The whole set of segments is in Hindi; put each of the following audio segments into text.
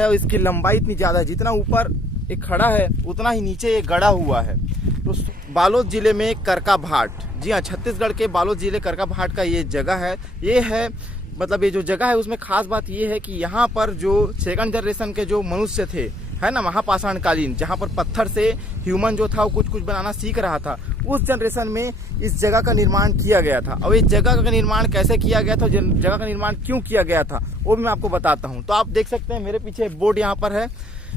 है और इसकी लंबाई इतनी ज़्यादा है, जितना ऊपर एक खड़ा है उतना ही नीचे ये गड़ा हुआ है। तो बालोद जिले में करका भाट, जी हाँ, छत्तीसगढ़ के बालोद जिले करका भाट का ये जगह है। ये है मतलब ये जो जगह है उसमें खास बात ये है कि यहाँ पर जो सेकंड जनरेशन के जो मनुष्य थे, है ना, महापाषाण कालीन, जहाँ पर पत्थर से ह्यूमन जो था वो कुछ कुछ बनाना सीख रहा था, उस जनरेशन में इस जगह का निर्माण किया गया था। और इस जगह का निर्माण कैसे किया गया था, जगह का निर्माण क्यों किया गया था, वो भी मैं आपको बताता हूँ। तो आप देख सकते हैं मेरे पीछे बोर्ड यहाँ पर है,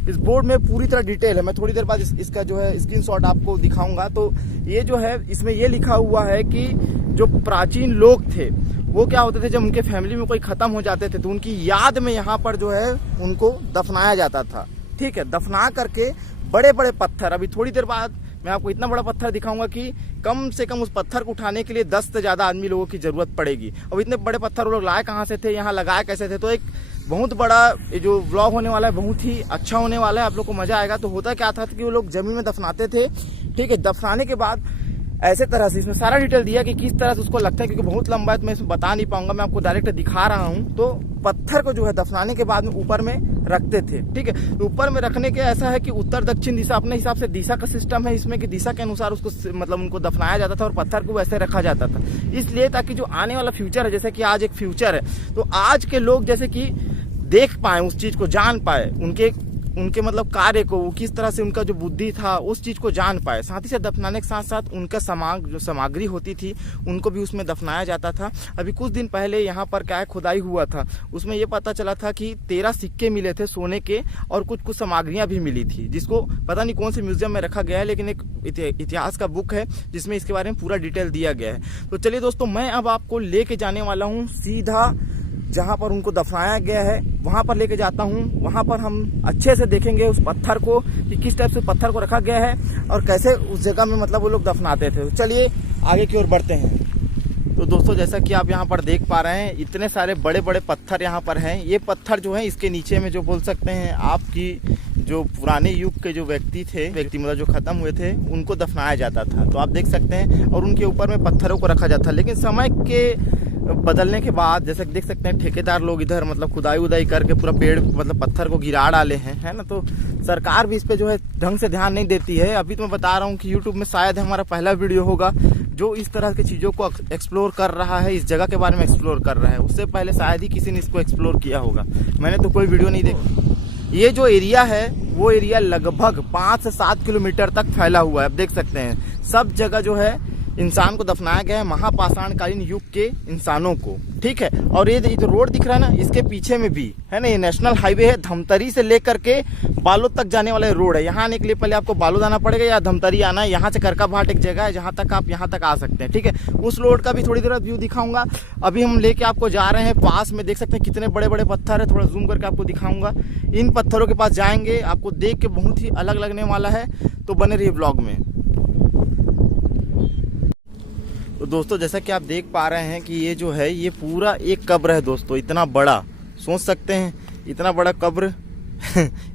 इस बोर्ड में पूरी तरह डिटेल है। मैं थोड़ी देर बाद इसका जो है स्क्रीनशॉट आपको दिखाऊंगा। तो ये जो है इसमें ये लिखा हुआ है कि जो प्राचीन लोग थे वो क्या होते थे, जब उनके फैमिली में कोई खत्म हो जाते थे तो उनकी याद में यहाँ पर जो है उनको दफनाया जाता था। ठीक है, दफना करके बड़े बड़े पत्थर, अभी थोड़ी देर बाद मैं आपको इतना बड़ा पत्थर दिखाऊंगा कि कम से कम उस पत्थर को उठाने के लिए 10 से ज़्यादा आदमी लोगों की ज़रूरत पड़ेगी। अब इतने बड़े पत्थर वो लोग लाए कहाँ से थे, यहाँ लगाए कैसे थे। तो एक बहुत बड़ा ये जो व्लॉग होने वाला है बहुत ही अच्छा होने वाला है, आप लोग को मजा आएगा। तो होता क्या था कि वो लोग जमीन में दफनाते थे। ठीक है, दफनाने के बाद ऐसे तरह से इसमें सारा डिटेल दिया कि किस तरह से उसको लगता है, क्योंकि बहुत लंबा है तो मैं इसमें बता नहीं पाऊंगा, मैं आपको डायरेक्ट दिखा रहा हूँ। तो पत्थर को जो है दफनाने के बाद में ऊपर में रखते थे। ठीक है, तो ऊपर में रखने के ऐसा है कि उत्तर दक्षिण दिशा अपने हिसाब से दिशा का सिस्टम है इसमें, कि दिशा के अनुसार उसको मतलब उनको दफनाया जाता था और पत्थर को वैसे रखा जाता था, इसलिए ताकि जो आने वाला फ्यूचर है, जैसे कि आज एक फ्यूचर है, तो आज के लोग जैसे कि देख पाए, उस चीज को जान पाए, उनके मतलब कार्य को, किस तरह से उनका जो बुद्धि था उस चीज को जान पाए। साथ ही साथ दफनाने के साथ साथ उनका जो सामग्री होती थी उनको भी उसमें दफनाया जाता था। अभी कुछ दिन पहले यहाँ पर क्या खुदाई हुआ था, उसमें ये पता चला था कि 13 सिक्के मिले थे सोने के और कुछ कुछ सामग्रियां भी मिली थी, जिसको पता नहीं कौन से म्यूजियम में रखा गया है, लेकिन एक इतिहास का बुक है जिसमें इसके बारे में पूरा डिटेल दिया गया है। तो चलिए दोस्तों, मैं अब आपको लेके जाने वाला हूँ सीधा जहाँ पर उनको दफनाया गया है, वहाँ पर लेके जाता हूँ। वहाँ पर हम अच्छे से देखेंगे उस पत्थर को कि किस टाइप से पत्थर को रखा गया है और कैसे उस जगह में मतलब वो लोग दफनाते थे। तो चलिए आगे की ओर बढ़ते हैं। तो दोस्तों, जैसा कि आप यहाँ पर देख पा रहे हैं, इतने सारे बड़े बड़े पत्थर यहाँ पर हैं। ये पत्थर जो है इसके नीचे में जो बोल सकते हैं आपकी जो पुराने युग के जो व्यक्ति मतलब जो खत्म हुए थे उनको दफनाया जाता था। तो आप देख सकते हैं, और उनके ऊपर में पत्थरों को रखा जाता था। लेकिन समय के बदलने के बाद जैसे देख सकते हैं ठेकेदार लोग इधर मतलब खुदाई उदाई करके पूरा पेड़ मतलब पत्थर को गिरा डाले हैं, है ना। तो सरकार भी इस पे जो है ढंग से ध्यान नहीं देती है। अभी तो मैं बता रहा हूँ कि यूट्यूब में शायद हमारा पहला वीडियो होगा जो इस तरह की चीज़ों को एक्सप्लोर कर रहा है, इस जगह के बारे में एक्सप्लोर कर रहा है। उससे पहले शायद ही किसी ने इसको एक्सप्लोर किया होगा, मैंने तो कोई वीडियो नहीं देखा। ये जो एरिया है वो एरिया लगभग 5 से 7 किलोमीटर तक फैला हुआ है। आप देख सकते हैं सब जगह जो है इंसान को दफनाया गया है, महापाषाणकालीन युग के इंसानों को। ठीक है, और ये जो रोड दिख रहा है ना, इसके पीछे में भी है ना, ये नेशनल हाईवे है, धमतरी से लेकर के बालोद तक जाने वाला रोड है। यहाँ आने के लिए पहले आपको बालोद आना पड़ेगा या धमतरी आना है। यहाँ से करका भाट एक जगह है जहाँ तक आप यहाँ तक आ सकते हैं। ठीक है, उस रोड का भी थोड़ी देर व्यू दिखाऊंगा। अभी हम लेके आपको जा रहे हैं पास में, देख सकते हैं कितने बड़े बड़े पत्थर है, थोड़ा जूम करके आपको दिखाऊंगा। इन पत्थरों के पास जाएंगे, आपको देख के बहुत ही अलग लगने वाला है, तो बने रहिए ब्लॉग में। तो दोस्तों, जैसा कि आप देख पा रहे हैं कि ये जो है ये पूरा एक कब्र है दोस्तों, इतना बड़ा, सोच सकते हैं इतना बड़ा कब्र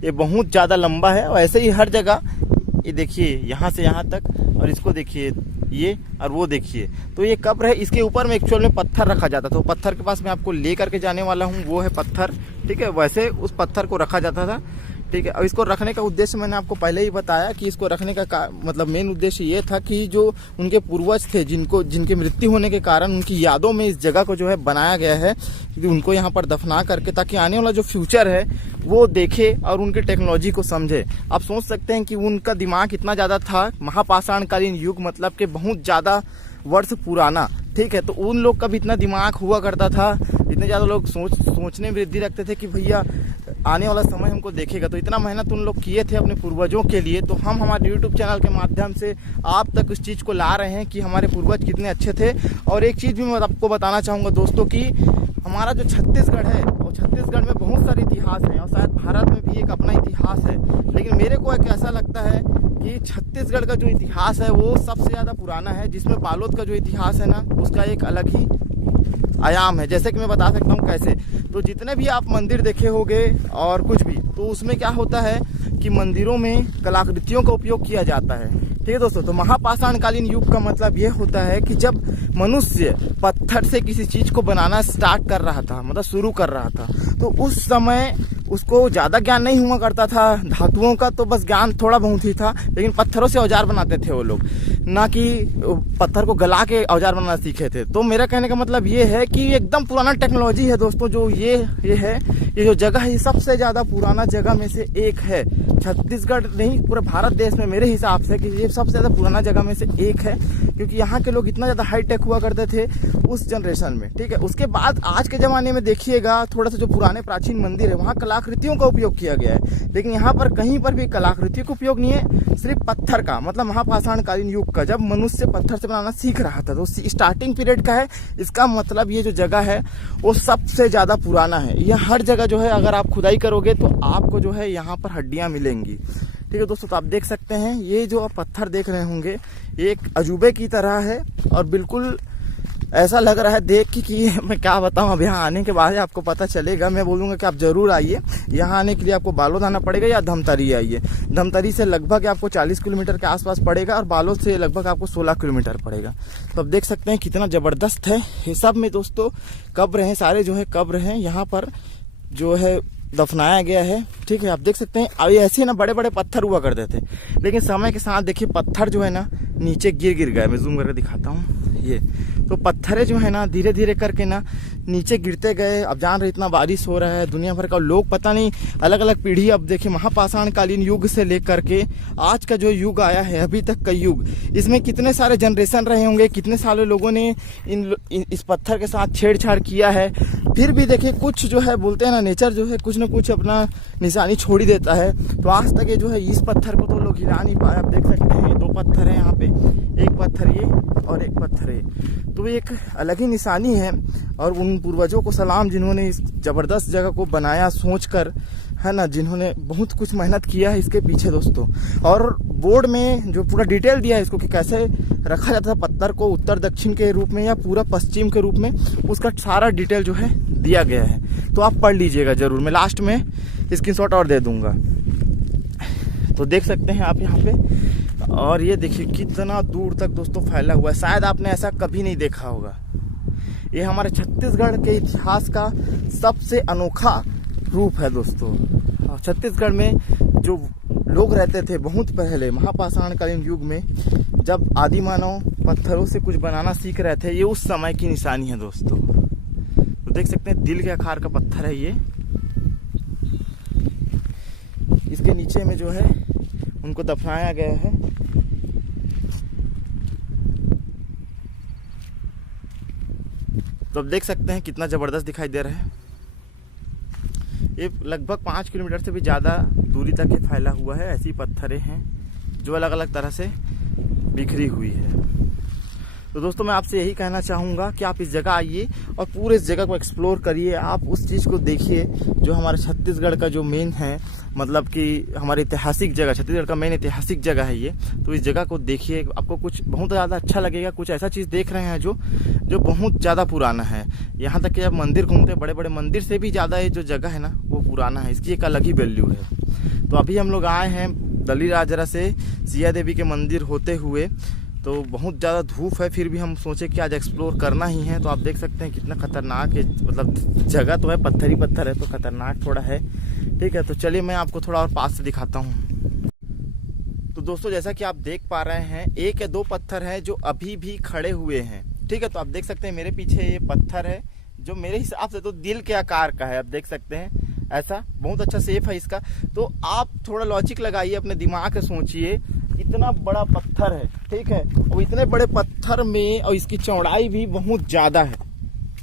ये बहुत ज़्यादा लंबा है। और ऐसे ही हर जगह ये देखिए यहाँ से यहाँ तक, और इसको देखिए ये, और वो देखिए, तो ये कब्र है। इसके ऊपर में एक्चुअल में पत्थर रखा जाता था। तो पत्थर के पास मैं आपको ले करके जाने वाला हूँ, वो है पत्थर। ठीक है, वैसे उस पत्थर को रखा जाता था। ठीक है, और इसको रखने का उद्देश्य मैंने आपको पहले ही बताया कि इसको रखने का मतलब मेन उद्देश्य ये था कि जो उनके पूर्वज थे, जिनके मृत्यु होने के कारण उनकी यादों में इस जगह को जो है बनाया गया है, कि उनको यहाँ पर दफना करके, ताकि आने वाला जो फ्यूचर है वो देखे और उनके टेक्नोलॉजी को समझे। आप सोच सकते हैं कि उनका दिमाग इतना ज़्यादा था, महापाषाणकालीन युग मतलब कि बहुत ज़्यादा वर्ष पुराना। ठीक है, तो उन लोग का भी इतना दिमाग हुआ करता था, इतने ज़्यादा लोग सोचने में वृद्धि रखते थे कि भैया आने वाला समय हमको देखेगा। तो इतना मेहनत उन लोग किए थे अपने पूर्वजों के लिए। तो हम हमारे यूट्यूब चैनल के माध्यम से आप तक उस चीज़ को ला रहे हैं कि हमारे पूर्वज कितने अच्छे थे। और एक चीज़ भी मैं आपको बताना चाहूँगा दोस्तों कि हमारा जो छत्तीसगढ़ है, और छत्तीसगढ़ में बहुत सारे इतिहास हैं, और शायद भारत में भी एक अपना इतिहास है। लेकिन मेरे को एक ऐसा लगता है कि छत्तीसगढ़ का जो इतिहास है वो सबसे ज़्यादा पुराना है, जिसमें बालोद का जो इतिहास है ना, उसका एक अलग ही आयाम है। जैसे कि मैं बता सकता हूँ कैसे। तो जितने भी आप मंदिर देखे होंगे और कुछ भी, तो उसमें क्या होता है कि मंदिरों में कलाकृतियों का उपयोग किया जाता है। ठीक है दोस्तों, तो महापाषाणकालीन युग का मतलब ये होता है कि जब मनुष्य पत्थर से किसी चीज़ को बनाना स्टार्ट कर रहा था, मतलब शुरू कर रहा था, तो उस समय उसको ज़्यादा ज्ञान नहीं हुआ करता था धातुओं का, तो बस ज्ञान थोड़ा बहुत ही था, लेकिन पत्थरों से औजार बनाते थे वो लोग, ना कि पत्थर को गला के औजार बनाना सीखे थे। तो मेरा कहने का मतलब ये है कि एकदम पुराना टेक्नोलॉजी है दोस्तों। जो ये है, ये जो जगह है, ये सबसे ज़्यादा पुराना जगह में से एक है। छत्तीसगढ़ नहीं, पूरे भारत देश में मेरे हिसाब से कि ये सबसे ज़्यादा पुराना जगह में से एक है, क्योंकि यहाँ के लोग इतना ज़्यादा हाईटेक हुआ करते थे उस जनरेशन में, ठीक है। उसके बाद आज के ज़माने में देखिएगा, थोड़ा सा जो पुराने प्राचीन मंदिर है वहाँ कलाकृतियों का उपयोग किया गया है, लेकिन यहाँ पर कहीं पर भी कलाकृतियों का उपयोग नहीं है, सिर्फ पत्थर का, मतलब महापाषाणकालीन युग का, जब मनुष्य पत्थर से बनाना सीख रहा था, तो स्टार्टिंग पीरियड का है। इसका मतलब ये जो जगह है वो सबसे ज़्यादा पुराना है। यह हर जगह जो है, अगर आप खुदाई करोगे तो आपको जो है यहाँ पर हड्डियाँ मिलेंगी, ठीक है दोस्तों। तो आप देख सकते हैं, ये जो आप पत्थर देख रहे होंगे, ये एक अजूबे की तरह है, और बिल्कुल ऐसा लग रहा है देख के कि मैं क्या बताऊं। अब यहाँ आने के बाद आपको पता चलेगा। मैं बोलूँगा कि आप ज़रूर आइए। यहाँ आने के लिए आपको बालोद आना पड़ेगा या धमतरी आइए। धमतरी से लगभग आपको 40 किलोमीटर के आसपास पड़ेगा, और बालोद से लगभग आपको 16 किलोमीटर पड़ेगा। तो अब देख सकते हैं कितना ज़बरदस्त है। ये सब में दोस्तों कब्र हैं, सारे जो है कब्र हैं, यहाँ पर जो है दफनाया गया है, ठीक है। आप देख सकते हैं अभी ऐसे ना बड़े बड़े पत्थर हुआ करते थे, लेकिन समय के साथ देखिए पत्थर जो है ना नीचे गिर गए। मैं जूम करके दिखाता हूँ, ये तो पत्थरे जो है ना धीरे धीरे करके ना नीचे गिरते गए। अब जान रहे इतना बारिश हो रहा है, दुनिया भर का लोग पता नहीं अलग अलग पीढ़ी, अब देखिए महापाषाणकालीन युग से लेकर के आज का जो युग आया है अभी तक का युग, इसमें कितने सारे जनरेशन रहे होंगे, कितने सारे लोगों ने इस पत्थर के साथ छेड़छाड़ किया है। फिर भी देखिए कुछ जो है बोलते हैं ना, नेचर जो है कुछ ना कुछ अपना निशानी छोड़ ही देता है। तो आज तक ये जो है इस पत्थर को तो लोग हिला नहीं पाए। आप देख सकते हैं 2 पत्थर है यहाँ पे, एक पत्थर ये और एक पत्थर ये, तो एक अलग ही निशानी है। और उन पूर्वजों को सलाम जिन्होंने इस ज़बरदस्त जगह को बनाया सोचकर, है ना, जिन्होंने बहुत कुछ मेहनत किया है इसके पीछे दोस्तों। और बोर्ड में जो पूरा डिटेल दिया है इसको कि कैसे रखा जाता है पत्थर को, उत्तर दक्षिण के रूप में या पूरा पश्चिम के रूप में, उसका सारा डिटेल जो है दिया गया है। तो आप पढ़ लीजिएगा ज़रूर, मैं लास्ट में स्क्रीनशॉट और दे दूंगा। तो देख सकते हैं आप यहाँ पे, और ये देखिए कितना दूर तक दोस्तों फैला हुआ है। शायद आपने ऐसा कभी नहीं देखा होगा। ये हमारे छत्तीसगढ़ के इतिहास का सबसे अनोखा रूप है दोस्तों। छत्तीसगढ़ में जो लोग रहते थे बहुत पहले महापाषाणकालीन युग में, जब आदि मानव पत्थरों से कुछ बनाना सीख रहे थे, ये उस समय की निशानी है दोस्तों। तो देख सकते हैं दिल के आकार का पत्थर है ये। इसके नीचे में जो है उनको दफनाया गया है। तो अब देख सकते हैं कितना ज़बरदस्त दिखाई दे रहा है। ये लगभग 5 किलोमीटर से भी ज़्यादा दूरी तक ये फैला हुआ है। ऐसी पत्थरें हैं जो अलग अलग तरह से बिखरी हुई है। तो दोस्तों मैं आपसे यही कहना चाहूँगा कि आप इस जगह आइए और पूरे इस जगह को एक्सप्लोर करिए। आप उस चीज़ को देखिए जो हमारे छत्तीसगढ़ का जो मेन है, मतलब कि हमारी ऐतिहासिक जगह, छत्तीसगढ़ का मेन ऐतिहासिक जगह है ये। तो इस जगह को देखिए, आपको कुछ बहुत ज़्यादा अच्छा लगेगा। कुछ ऐसा चीज़ देख रहे हैं जो बहुत ज़्यादा पुराना है। यहाँ तक कि आप मंदिर घूमते, बड़े बड़े मंदिर से भी ज़्यादा ये जो जगह है ना वो पुराना है। इसकी एक अलग ही वैल्यू है। तो अभी हम लोग आए हैं दलीराजरा से सिया देवी के मंदिर होते हुए। तो बहुत ज़्यादा धूप है, फिर भी हम सोचे कि आज एक्सप्लोर करना ही है। तो आप देख सकते हैं कितना खतरनाक है, मतलब जगह तो है, पत्थर ही पत्थर है, तो खतरनाक थोड़ा है, ठीक है। तो चलिए मैं आपको थोड़ा और पास से दिखाता हूँ। तो दोस्तों जैसा कि आप देख पा रहे हैं, 1 या 2 पत्थर हैं जो अभी भी खड़े हुए हैं, ठीक है। तो आप देख सकते हैं मेरे पीछे ये पत्थर है जो मेरे हिसाब से तो दिल के आकार का है। आप देख सकते हैं ऐसा बहुत अच्छा शेप है इसका। तो आप थोड़ा लॉजिक लगाइए, अपने दिमाग से सोचिए, इतना बड़ा पत्थर है, ठीक है, और इतने बड़े पत्थर में और इसकी चौड़ाई भी बहुत ज़्यादा है,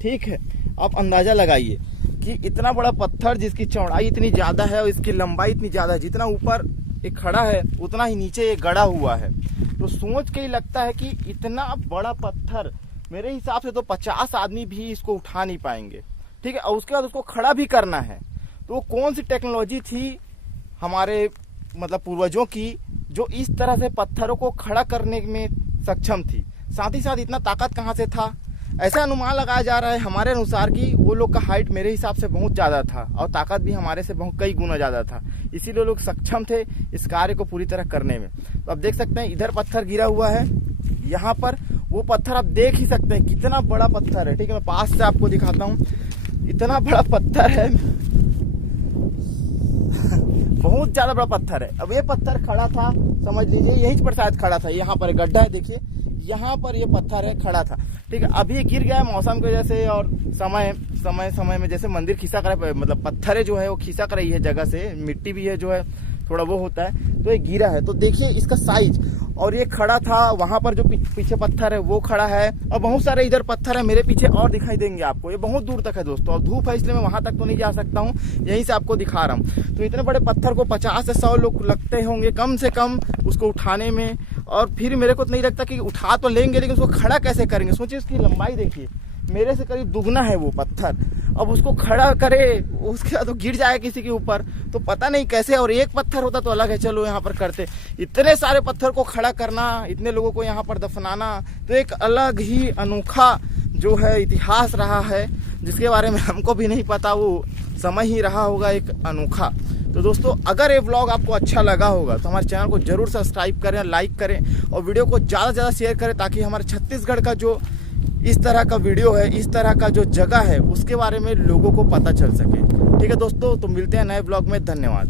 ठीक है। आप अंदाज़ा लगाइए कि इतना बड़ा पत्थर जिसकी चौड़ाई इतनी ज़्यादा है और इसकी लंबाई इतनी ज़्यादा है, जितना ऊपर एक खड़ा है उतना ही नीचे ये गड़ा हुआ है। तो सोच के ही लगता है कि इतना बड़ा पत्थर मेरे हिसाब से तो 50 आदमी भी इसको उठा नहीं पाएंगे, ठीक है। और उसके बाद उसको खड़ा भी करना है। तो वो कौन सी टेक्नोलॉजी थी हमारे मतलब पूर्वजों की जो इस तरह से पत्थरों को खड़ा करने में सक्षम थी। साथ ही साथ इतना ताकत कहाँ से था, ऐसा अनुमान लगाया जा रहा है हमारे अनुसार कि वो लोग का हाइट मेरे हिसाब से बहुत ज़्यादा था और ताकत भी हमारे से बहुत कई गुना ज़्यादा था, इसीलिए लोग सक्षम थे इस कार्य को पूरी तरह करने में। तो आप देख सकते हैं इधर पत्थर गिरा हुआ है, यहाँ पर वो पत्थर आप देख ही सकते हैं कितना बड़ा पत्थर है, ठीक है। मैं पास से आपको दिखाता हूँ, इतना बड़ा पत्थर है। बहुत ज्यादा बड़ा पत्थर है। अब ये पत्थर खड़ा था, समझ लीजिए यहीं पर शायद खड़ा था, यहाँ पर गड्ढा है, देखिए यहाँ पर ये पत्थर है, खड़ा था, ठीक है। अभी ये गिर गया है मौसम की वजह से और समय में जैसे मंदिर खिसा कर, मतलब पत्थर जो है वो खिसा कर रही है जगह से, मिट्टी भी है जो है थोड़ा वो होता है, तो ये गिरा है। तो देखिए इसका साइज, और ये खड़ा था वहां पर जो पीछे पत्थर है वो खड़ा है, और बहुत सारे इधर पत्थर है मेरे पीछे और दिखाई देंगे आपको, ये बहुत दूर तक है दोस्तों। और धूप है इसलिए मैं वहां तक तो नहीं जा सकता हूँ, यहीं से आपको दिखा रहा हूँ। तो इतने बड़े पत्थर को 50 से 100 लोग लगते होंगे कम से कम उसको उठाने में, और फिर मेरे को तो नहीं लगता कि उठा तो लेंगे, लेकिन उसको खड़ा कैसे करेंगे। सोचिए उसकी लंबाई देखिए, मेरे से करीब दुगना है वो पत्थर, अब उसको खड़ा करे उसके बाद तो गिर जाए किसी के ऊपर, तो पता नहीं कैसे। और एक पत्थर होता तो अलग है, चलो यहाँ पर करते, इतने सारे पत्थर को खड़ा करना, इतने लोगों को यहाँ पर दफनाना, तो एक अलग ही अनोखा जो है इतिहास रहा है, जिसके बारे में हमको भी नहीं पता, वो समय ही रहा होगा एक अनोखा। तो दोस्तों अगर ये व्लॉग आपको अच्छा लगा होगा तो हमारे चैनल को जरूर सब्सक्राइब करें, लाइक करें और वीडियो को ज़्यादा से ज़्यादा शेयर करें, ताकि हमारे छत्तीसगढ़ का जो इस तरह का वीडियो है, इस तरह का जो जगह है उसके बारे में लोगों को पता चल सके। ठीक है दोस्तों, तो मिलते हैं नए ब्लॉग में, धन्यवाद।